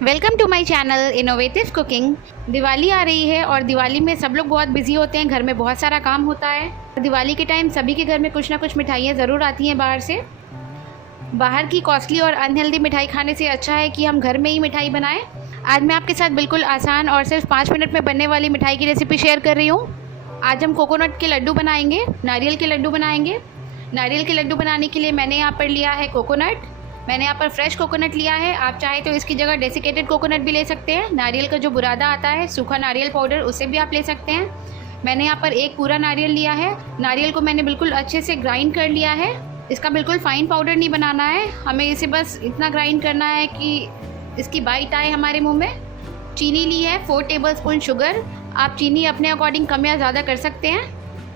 Welcome to my channel innovative cooking. Diwali आ रही है और दिवाली में सब लोग बहुत बिजी होते हैं, घर में बहुत सारा काम होता है। दिवाली के टाइम सभी के घर में कुछ ना कुछ मिठाइयाँ ज़रूर आती हैं बाहर से। बाहर की कॉस्टली और अनहेल्दी मिठाई खाने से अच्छा है कि हम घर में ही मिठाई बनाएं। आज मैं आपके साथ बिल्कुल आसान और सिर्फ 5 मिनट में बनने वाली मिठाई की रेसिपी शेयर कर रही हूँ। आज हम कोकोनट के लड्डू बनाएंगे, नारियल के लड्डू बनाएंगे। नारियल के लड्डू बनाने के लिए मैंने यहाँ पर लिया है कोकोनट। मैंने यहाँ पर फ्रेश कोकोनट लिया है। आप चाहे तो इसकी जगह डेसिकेटेड कोकोनट भी ले सकते हैं। नारियल का जो बुरादा आता है, सूखा नारियल पाउडर, उसे भी आप ले सकते हैं। मैंने यहाँ पर एक पूरा नारियल लिया है। नारियल को मैंने बिल्कुल अच्छे से ग्राइंड कर लिया है। इसका बिल्कुल फाइन पाउडर नहीं बनाना है, हमें इसे बस इतना ग्राइंड करना है कि इसकी बाइट आए हमारे मुँह में। चीनी ली है 4 टेबलस्पून शुगर। आप चीनी अपने अकॉर्डिंग कम या ज़्यादा कर सकते हैं।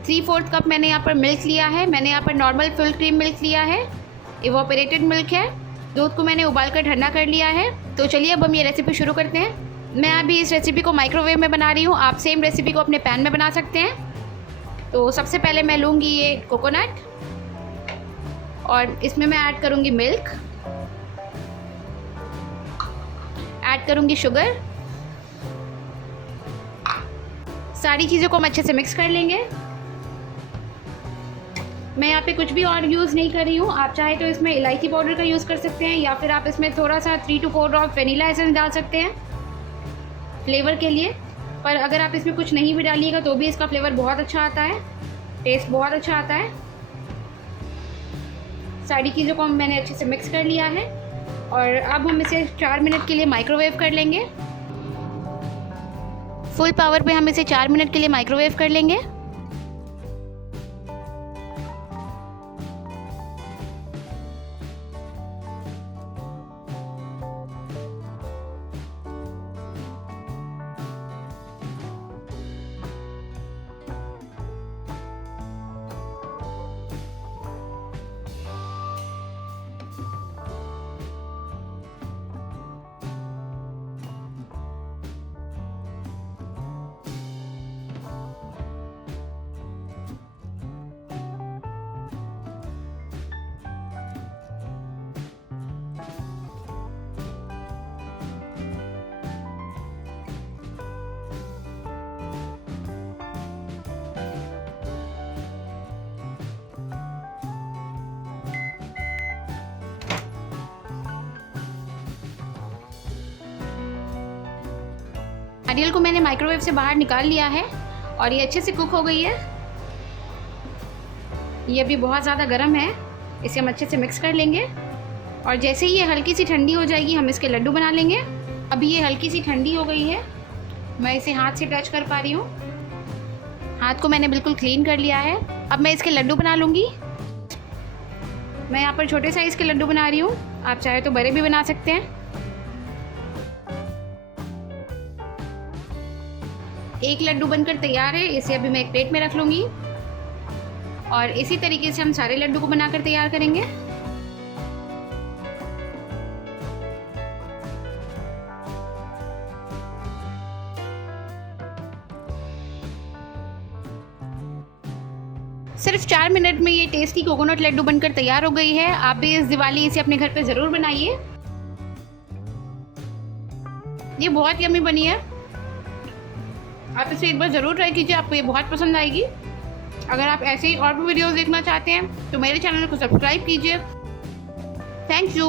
3/4 कप मैंने यहाँ पर मिल्क लिया है। मैंने यहाँ पर नॉर्मल फुल क्रीम मिल्क लिया है, इवोपरेटेड मिल्क है। दूध को मैंने उबाल कर ठंडा कर लिया है। तो चलिए अब हम ये रेसिपी शुरू करते हैं। मैं अभी इस रेसिपी को माइक्रोवेव में बना रही हूँ, आप सेम रेसिपी को अपने पैन में बना सकते हैं। तो सबसे पहले मैं लूँगी ये कोकोनट और इसमें मैं ऐड करूँगी मिल्क, ऐड करूँगी शुगर। सारी चीज़ों को हम अच्छे से मिक्स कर लेंगे। मैं यहाँ पे कुछ भी और यूज़ नहीं कर रही हूँ। आप चाहे तो इसमें इलायची पाउडर का यूज़ कर सकते हैं या फिर आप इसमें थोड़ा सा 3 to 4 ड्रॉप वनीला एसेंस डाल सकते हैं फ्लेवर के लिए। पर अगर आप इसमें कुछ नहीं भी डालिएगा तो भी इसका फ्लेवर बहुत अच्छा आता है, टेस्ट बहुत अच्छा आता है। सारी चीज़ों को मैंने अच्छे से मिक्स कर लिया है और अब हम इसे 4 मिनट के लिए माइक्रोवेव कर लेंगे। फुल पावर पे हम इसे 4 मिनट के लिए माइक्रोवेव कर लेंगे। नारियल को मैंने माइक्रोवेव से बाहर निकाल लिया है और ये अच्छे से कुक हो गई है। ये अभी बहुत ज़्यादा गर्म है, इसे हम अच्छे से मिक्स कर लेंगे और जैसे ही ये हल्की सी ठंडी हो जाएगी हम इसके लड्डू बना लेंगे। अभी ये हल्की सी ठंडी हो गई है, मैं इसे हाथ से टच कर पा रही हूँ। हाथ को मैंने बिल्कुल क्लीन कर लिया है। अब मैं इसके लड्डू बना लूँगी। मैं यहाँ पर छोटे साइज़ के लड्डू बना रही हूँ, आप चाहे तो बड़े भी बना सकते हैं। एक लड्डू बनकर तैयार है, इसे अभी मैं एक प्लेट में रख लूँगी और इसी तरीके से हम सारे लड्डू को बनाकर तैयार करेंगे। सिर्फ 4 मिनट में ये टेस्टी कोकोनट लड्डू बनकर तैयार हो गई है। आप भी इस दिवाली इसे अपने घर पे ज़रूर बनाइए। ये बहुत यम्मी बनी है, आप इसे एक बार ज़रूर ट्राई कीजिए, आपको ये बहुत पसंद आएगी। अगर आप ऐसे ही और भी वीडियोस देखना चाहते हैं तो मेरे चैनल को सब्सक्राइब कीजिए। Thank you.